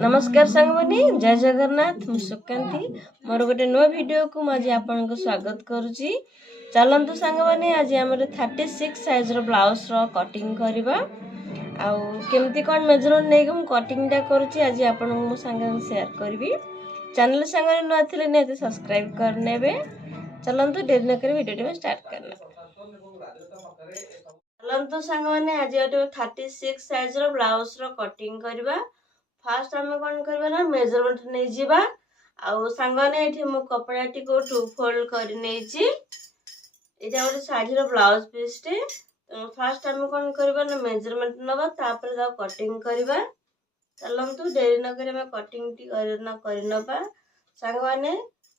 नमस्कार सांगमानी जय जगन्नाथ मु सुकांती मोर गोटे नुआ वीडियो को आज आपन को स्वागत करुची। चलंतु सांगमानी आज हमर 36 साइज रो ब्लाउज रो कटिंग करबा आउ केमती कोन मेजरमेंट नै हम कटिंग टा करुची आज आपन को संग शेयर करबी। चैनल संग नुआ थिले ने सब्सक्राइब कर नेबे। चलंतु देर न कर वीडियो में स्टार्ट करना। चलंतु सांगमानी आज 36 साइज रो ब्लाउज रो कटिंग करबा। फास्ट आम कौन करवा ना मेजरमेंट नहीं जीवा आउ सांगने एठी मु कपड़ा टी को टू फोल्ड कर नेची। एटा गोटे साड़ी रो ब्लाउज पीस टे फास्ट आम कौन करवा ना मेजरमेंट नबा तापर दा कटिंग करबा। चलंतु देरी न करे मैं कटिंग टी करनबा। सांगने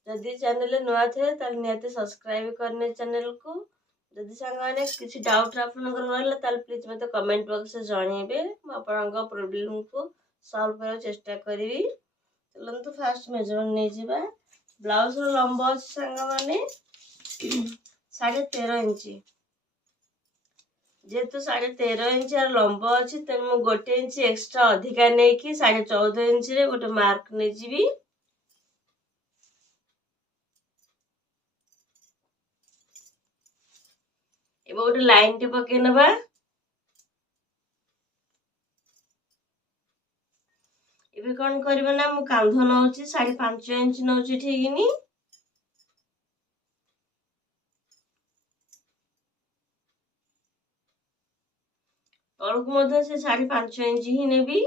जदि चैनल नुआ थे ताल नियते सब्सक्राइब करने चैनल को। जदि सांगने किसी डाउट आपनकर रहला ताल प्लीज मते कमेंट बॉक्स में जणेबे म आपनका प्रॉब्लम को सॉल्व कर चेष्टा करी। चलंतु फास्ट मेजरमेंट नहीं जीवा। ब्लाउज रो लंबा अछि संग माने 13.5 इंच। जेतु 13.5 इंच आर लंबा अछि त मु 1 इंच एक्स्ट्रा अधिका नै कि 14.5 इंच रे गोटे मार्क नै जीवी। एबो गोटे लाइन टी पके नबा। एबे कौन करबे ना मु कांध नउची 5.5 इंच नउची ठीक नी। तळक मधे से 5.5 इंच ही नेबी।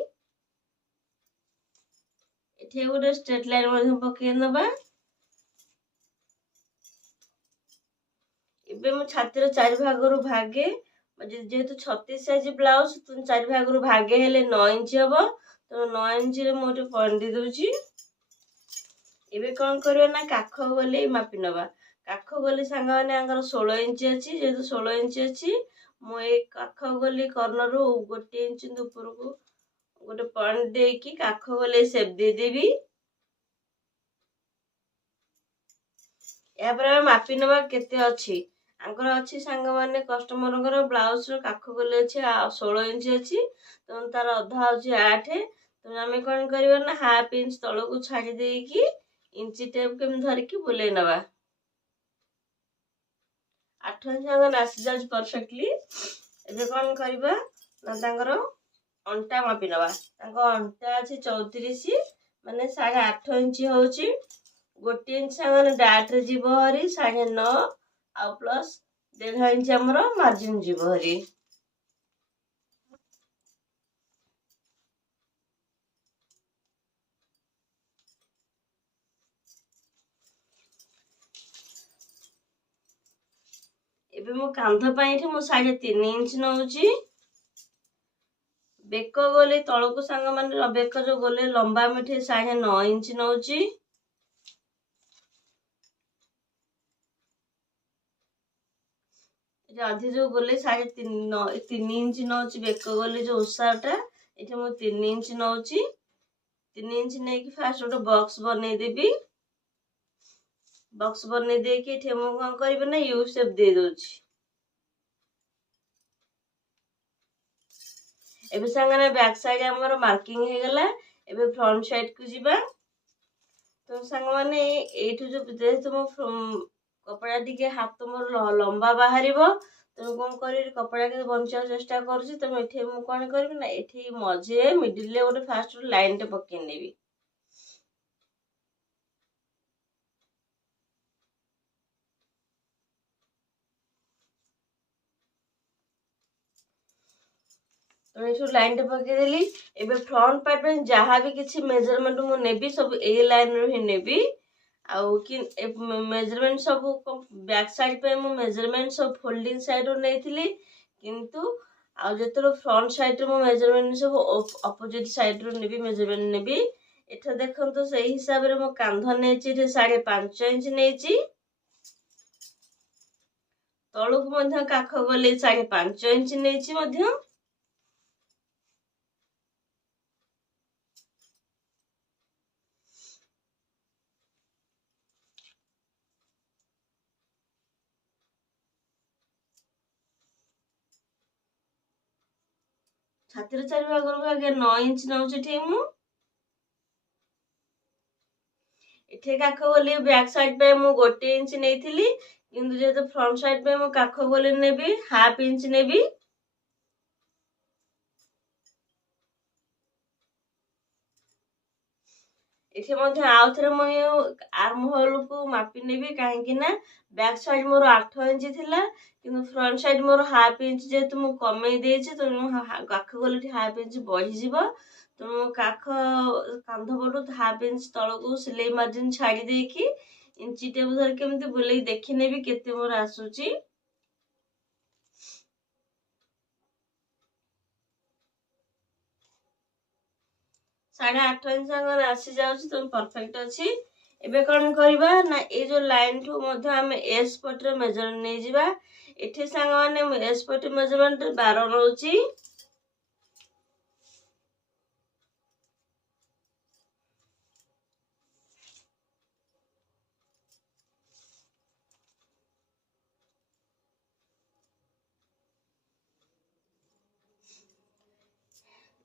एठे गोटे स्ट्रेट लाइन मधे पके नबा। एबे मु छाती रो 4 भाग रु भागे जेहेतु 36 साइज ब्लाउज तुम 4 भाग रु भागे हेले 9 इंच हबो तो 9 इंच रे मोटे पॉइंट दे दोची। एबे कोन करबे ना काख गले मापी नबा। काख गले संग माने अंगर 16 इंच अछि जेहेतु 16 इंच अछि मु ए काख गले कॉर्नर रु 1 इंच ऊपर को गोटे पॉइंट दे की काख गले शेप दे देबी। या पर मापी नबा केते अछि अंकर अछि संग माने कस्टमर ब्लाउज रो काख गले अछि 16 इंच अछि तो तार अधा अछि 8 तो हमें कोन करबा ना हाफ इंच तळ को छाडी देई की इंची टेप के धर के बुले नबा। 8 इंच अंग नासी जाज परफेक्टली। एबे कोन करबा ना तांगर अंटा मापी नबा। तांको अंटा अछि 34 माने 8.5 इंच होची 1 इंच अंग डाट रे जीव हरी 9.5 आ प्लस 1.5 इंच हमरो मार्जिन जीव हरी। एबे मो कांध पई एठी मो 3.5 इंच नउची। बेक गोले तळको संग माने बेक जो गोले लंबा मिठे 9.5 इंच नउची। एटा अधि जो गोले 3.5 इंच नउची बेक गोले जो उसाटा एठी मो 3 इंच नउची। 3 इंच नै कि फास्ट गोटे बॉक्स बनै देबी। बॉक्स बनै दे के एठी मो कोन करबे ना यू शेप दे दोची। एबे संगने बैक साइड हमर मार्किंग हे गला। एबे फ्रंट साइड को जीबा। तो संग माने एठु जो जेहेतु मो कपड़ा टिके हाथ मोर लंबा बाहरिबो तो कोन करी कपड़ा के बंचा चेष्टा करछि तो एठी मु कोन करबी ना एठी मझे मिडिल ले गोटे फास्ट लाइन टे पके नेबी। तो एठु लाइन टे पके देली। एबे फ्रंट पार्ट में जहां भी किछि मेजरमेंट मु नेबी सब ए लाइन रो ही नेबी। आउ कि मेजरमेंट सब बैक साइड पे मु मेजरमेंट सब फोल्डिंग साइड रो नेथिली किंतु आ जेतरो फ्रंट साइड रो मेजरमेंट सब अपोजिट साइड रो नेबी मेजरमेंट नेबी। एठा देखंतो सही हिसाब रे मो कांध नेची 5.5 इंच नेची। तळुक मध्य काख गले 5.5 इंच नेची मध्य। छातीर 4 भाग रु आगे 9 इंच नउची ठीक मु। ଏଠି କାଖ ବୋଲି ବ୍ୟାକ୍ ସାଇଡ୍ ପାଇଁ ମୁଁ 1 ଇଞ୍ଚ ନେଇଥିଲି, କିନ୍ତୁ ଯେହେତୁ ଫ୍ରଣ୍ଟ ସାଇଡ୍ ପାଇଁ ମୁଁ କାଖ ବୋଲି ନେବି 1/2 ଇଞ୍ଚ ନେବି। ଏଠି ମଧ୍ୟ ଆଉ ଥରେ ମୁଁ ଆର୍ମ ହୋଲକୁ ମାପି ନେବି, କାହିଁକି ନା ବ୍ୟାକ୍ ସାଇଡ୍ ମୋର 8 ଇଞ୍ଚ ଥିଲା, କିନ୍ତୁ ଫ୍ରଣ୍ଟ ସାଇଡ୍ ମୋର 1/2 ଇଞ୍ଚ ଯେହେତୁ ମୁଁ କମେଇ ଦେଇଛି, ତେଣୁ କାଖ ଗୋଲିଠି 1/2 ଇଞ୍ଚ ବଢିଯିବ। ତେଣୁ କାଖ କାନ୍ଧ ପଟୁ 1/2 ଇଞ୍ଚ ତଳକୁ ସିଲେଇ ମାର୍ଜିନ୍ ଛାଡ଼ି ଦେଇକି ଇଞ୍ଚି ଟେପ୍ ଧରିକି ଏମିତି ବୁଲେଇ ଦେଖିନେବି କେତେ ମୋର ଆସୁଛି। 8.5 ଇଞ୍ଚ ସାଙ୍ଗରେ ଆସିଯାଉଛି, ତ ପରଫେକ୍ଟ ଅଛି। ଏବେ କଣ କରିବା ନା ଏଇ ଯୋଉ ଲାଇନ୍ ଠୁ ମଧ୍ୟ ଆମେ ଏସ୍ ପଟରେ ମେଜରମେଣ୍ଟ ନେଇଯିବା। ଏଠି ସାଙ୍ଗମାନେ ମୁଁ ଏସ୍ ପଟ ମେଜରମେଣ୍ଟ 12 ନଉଛି।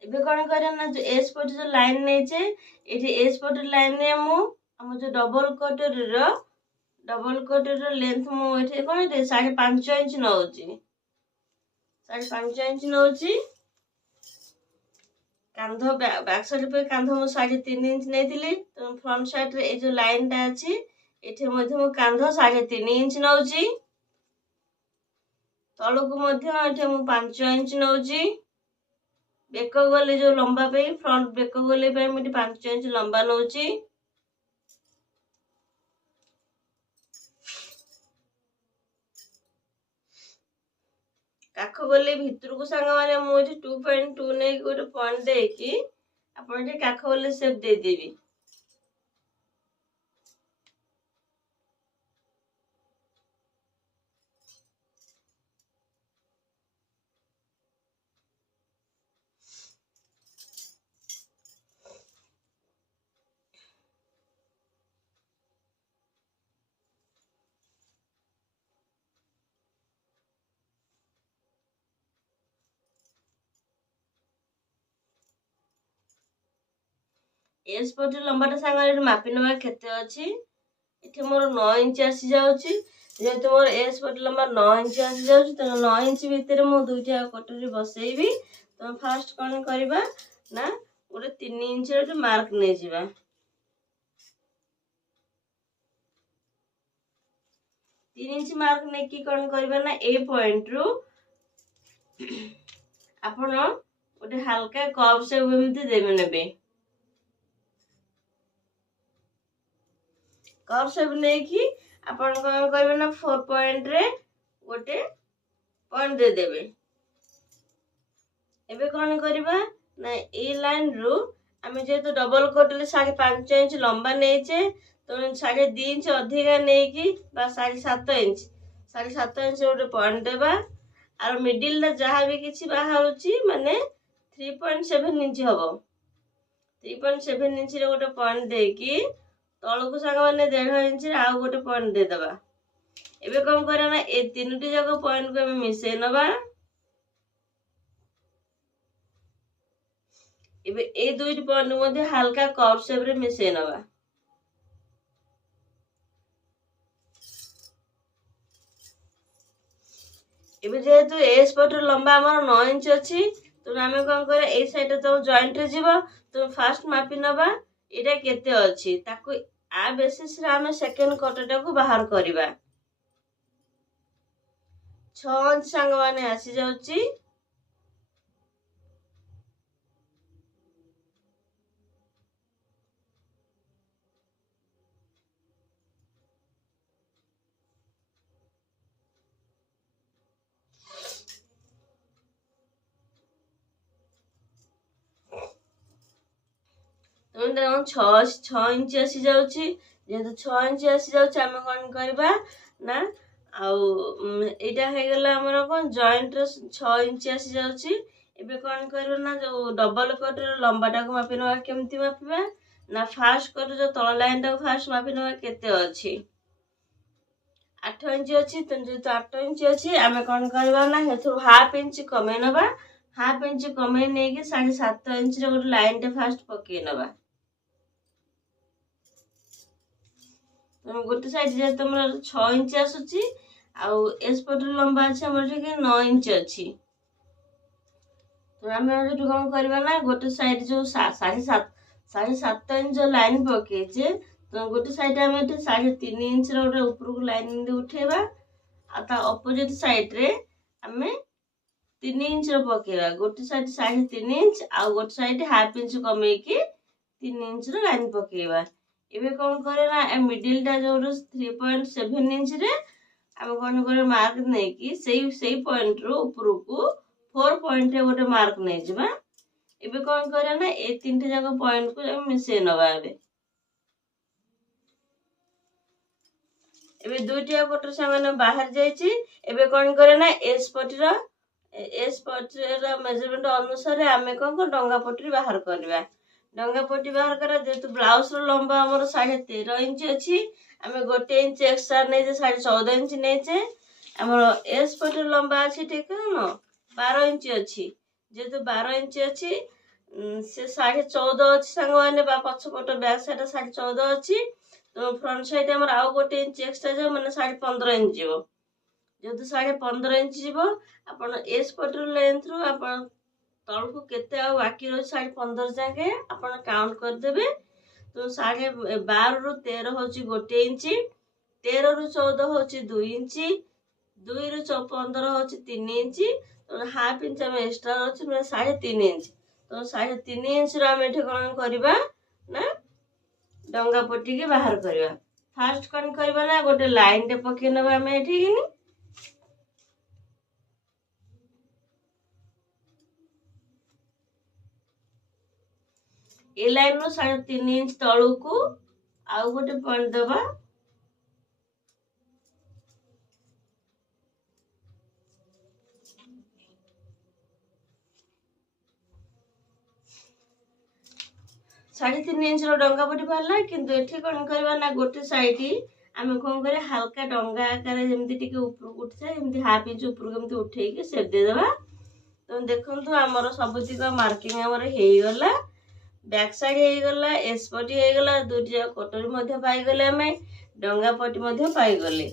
ଏବେ କଣ କରିବା ନା ଯୋଉ ଏସ୍ ପଟ ଯୋଉ ଲାଇନ୍ ନେଇଛେ, ଏଠି ଏସ୍ ପଟ ଲାଇନରେ ମୁଁ ଆମ ଯୋଉ ଡବଲ କଟରୀର ଲେନ୍ଥ ମୁଁ ଏଠି କଣ 5.5 ଇଞ୍ଚ ନଉଛି। 5.5 ଇଞ୍ଚ ନଉଛି। କାନ୍ଧ ବ୍ୟାକ୍ ସାଇଡ୍ ପାଇଁ କାନ୍ଧ ମୁଁ 3.5 ଇଞ୍ଚ ନେଇଥିଲି, ତେଣୁ ଫ୍ରଣ୍ଟ ସାଇଡ୍ରେ ଏଇ ଯୋଉ ଲାଇନ୍ଟା ଅଛି ଏଠି ମଧ୍ୟ ମୁଁ କାନ୍ଧ 3.5 ଇଞ୍ଚ ନଉଛି। ତଳକୁ ମଧ୍ୟ ଏଠି ମୁଁ 5 ଇଞ୍ଚ ନଉଛି। ବେକ ଗଲେ ଯୋଉ ଲମ୍ବା ପାଇଁ ଫ୍ରଣ୍ଟ ବେକ ଗଲେ ପାଇଁ ମୁଁ ଏଠି 5 ଇଞ୍ଚ ଲମ୍ବା ନଉଛି। କାଖ ଗଲେ ଭିତରକୁ ସାଙ୍ଗମାନେ ମୁଁ ଏଠି 2.2 ନେଇକି ଗୋଟେ ପଏଣ୍ଟ ଦେଇକି ଆପଣ ଏଠି କାଖ ଗଲେ ସେପ୍ ଦେଇଦେବି। ଏସ୍ ପଟ ଲମ୍ବାଟା ସାଙ୍ଗରେ ମାପି ନେବା କେତେ ଅଛି। ଏଠି ମୋର 9 ଇଞ୍ଚ ଆସିଯାଉଛି। ଯେହେତୁ ମୋର ଏସ୍ ପଟ ଲମ୍ବା 9 ଇଞ୍ଚ ଆସିଯାଉଛି, ତେଣୁ 9 ଇଞ୍ଚ ଭିତରେ ମୁଁ ଦୁଇଟା କଟରୀ ବସେଇବି। ତ ଫାଷ୍ଟ କଣ କରିବା ନା ଗୋଟେ 3 ଇଞ୍ଚର ଗୋଟେ ମାର୍କ ନେଇଯିବା। 3 ଇଞ୍ଚ ମାର୍କ ନେଇକି କଣ କରିବା ନା ଏଇ ପଏଣ୍ଟରୁ ଆପଣ ଗୋଟେ ହାଲକା କର୍ଭ ସେପ୍ ଏମିତି ନେବେ। କର୍ଭ ସେପ୍ ନେଇକି ଆପଣ କଣ କରିବେ ନା 4 ପଏଣ୍ଟରେ ଗୋଟେ ପଏଣ୍ଟ ଦେଇଦେବେ। ଏବେ କଣ କରିବା ନା ଏଇ ଲାଇନରୁ ଆମେ ଯେହେତୁ ଡବଲ କଟରେ 5.5 ଇଞ୍ଚ ଲମ୍ବା ନେଇଛେ, ତେଣୁ 2.5 ଇଞ୍ଚ ଅଧିକା ନେଇକି ବା 7.5 ଇଞ୍ଚ 7.5 ଇଞ୍ଚ ଗୋଟେ ପଏଣ୍ଟ ଦେବା। ଆଉ ମିଡିଲରେ ଯାହା ବି କିଛି ବାହାରୁଛି ମାନେ 3.7 ଇଞ୍ଚ ହବ। 3.7 ଇଞ୍ଚରେ ଗୋଟେ ପଏଣ୍ଟ ଦେଇକି ତଳକୁ ସାଙ୍ଗମାନେ 1.5 ଇଞ୍ଚରେ ଆଉ ଗୋଟେ ପଏଣ୍ଟ ଦେଇଦବା। ଏବେ କଣ କରିବା ନା ଏ 3ଟି ଯାକ ପଏଣ୍ଟକୁ ଆମେ ମିଶେଇ ନବା। ଏବେ ଏଇ 2ଟି ପଏଣ୍ଟ ମଧ୍ୟ ହାଲକା କର୍ଭ ସେପରେ ମିଶେଇ ନବା। ଏବେ ଯେହେତୁ ଏସ୍ ପଟର ଲମ୍ବା ଆମର 9 ଇଞ୍ଚ ଅଛି, ତେଣୁ ଆମେ କଣ କରିବା ଏଇ ସାଇଡରେ ତ ଜଏଣ୍ଟରେ ଯିବ, ତେଣୁ ଫାଷ୍ଟ ମାପି ନବା ଏଇଟା କେତେ ଅଛି। ତାକୁ ଆ ବେସିସରେ ଆମେ ସେକେଣ୍ଡ କଟଟାକୁ ବାହାର କରିବା। 6 ଇଞ୍ଚ ସାଙ୍ଗମାନେ ଆସିଯାଉଛି। ତେଣୁ 6 ଇଞ୍ଚ ଆସିଯାଉଛି। ଯେହେତୁ 6 ଇଞ୍ଚ ଆସିଯାଉଛି, ଆମେ କଣ କରିବା ନା ଆଉ ଏଇଟା ହେଇଗଲା ଆମର କଣ ଜଏଣ୍ଟର 6 ଇଞ୍ଚ ଆସିଯାଉଛି। ଏବେ କଣ କରିବା ନା ଯୋଉ ଡବଲ କଟର ଲମ୍ବାଟାକୁ ମାପି ନେବା। କେମିତି ମାପିବା ନା ଫାଷ୍ଟ କଟ ଯୋଉ ତଳ ଲାଇନଟାକୁ ଫାଷ୍ଟ ମାପି ନେବା କେତେ ଅଛି। 8 ଇଞ୍ଚ ଅଛି, ତେଣୁ ଯେହେତୁ 8 ଇଞ୍ଚ ଅଛି ଆମେ କଣ କରିବା ନା ସେଥିରୁ 1/2 ଇଞ୍ଚ କମେଇ ନବା। 1/2 ଇଞ୍ଚ କମେଇ ନେଇକି 7.5 ଇଞ୍ଚରେ ଗୋଟେ ଲାଇନଟେ ଫାଷ୍ଟ ପକେଇ ନବା। गोटे साइड जे तुम 6 इंच आसुची आउ एस पटर लंबा अच्छे आम 9 इंच अच्छी। तो आम कौन करवा ना गोटे साइड जो 7.5 इंच जो लाइन पकेजे तो गोटे साइड आम 3.5 इंच रोटे ऊपर को लाइन उठेवा आ अपोजिट साइड रे आम 3 इंच पकेवा। गोटे साइड 3.5 इंच आउ गोटे साइड हाफ इंच कमेकी 3 इंच लाइन पकेवा। एबे कौन करे ना मिडिल टा जो 3.7 इंच रे आम कौन करे मार्क नहीं कि सही पॉइंट रो ऊपर को 4 पॉइंट रे गोटे मार्क नहीं जिबा। एबे कौन करे ना ए 3टे जाक पॉइंट को मिसे नबा। एबे दुईटा पटर सामने बाहर जाइछि। एबे कौन करे ना एस पटीर मेजरमेंट अनुसार आम कौन को डंगा पटी बाहर करवा। डंगा पटी बाहर करा जेतु ब्लाउज रो लंबा हमर 13.5 इंच अच्छी आम 1 इंच एक्स्ट्रा नहीं 14.5 इंच नहीं हमर एस पटी लंबा अच्छी ठीक है 12 इंच अच्छी। जेतु 12 इंच अच्छी से 14.5 अच्छी सांग मैंने पछपट बैक साइड 14.5 अच्छी। तो फ्रंट साइड हमर आउ 1 इंच एक्स्ट्रा जो मैंने 15.5 इंच जीवो। जेतु 15.5 इंच जीवो आपण एस पटी लेंथ रो आपण तल को केते आ बाकी रही 15.5 जाके आपण काउंट कर देबे। तो 12.5 रु 13 होची 1 इंच 13 रु 14 होची 2 इंच 2 रु 15 होची 3 इंच तो हाफ इंच हम एक्स्ट्रा होची मतलब 3.5 इंच। तो 3.5 इंच रो हम एठे कोन करबा ना डंगा पट्टी के बाहर करबा। फास्ट कोन करबा ना गोटे लाइन टे पके नबा हम एठी किनी ए लाइन रो 3.5 इंच तळू को आउ गोटे पॉइंट दबा। साढ़े 3 इंच रो डंगा पटी बाहरला किंतु एठी कोन करबा ना गोटे साइड आम कौन करे हल्का डंगा आकार जमती टिके ऊपर उठे जमती हाफ इंच ऊपर केमती उठे के सेप दे देबा। तो देखंतु हमर सबुतिक मार्किंग हमर हेई गला। बैक साइड हेई गला एस पटी हेई गला दुटिया कटोरी मध्ये पाई गले हमें डंगा पटी मध्ये पाई गले।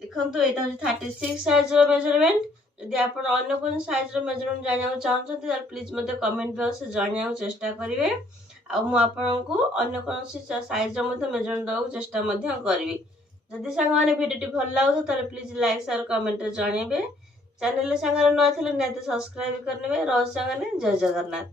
देखंतु एटा 36 साइज रो मेजरमेंट। यदि आपण अन्य कोन साइज रो मेजरमेंट जानिया चाहछथि त प्लीज मते कमेंट बॉक्स से जानिया चेष्टा करिवे आ मु आपनको अन्य कोन साइज रो मध्ये मेजरमेंट दउ चेष्टा मध्ये करबी। जदि संग माने वीडियोटी भल लागो त प्लीज लाइक शेयर कमेंट रे जानिबे। चैनल संग न आथिले नेते सब्सक्राइब करनेबे। रह संग ने जय जगन्नाथ।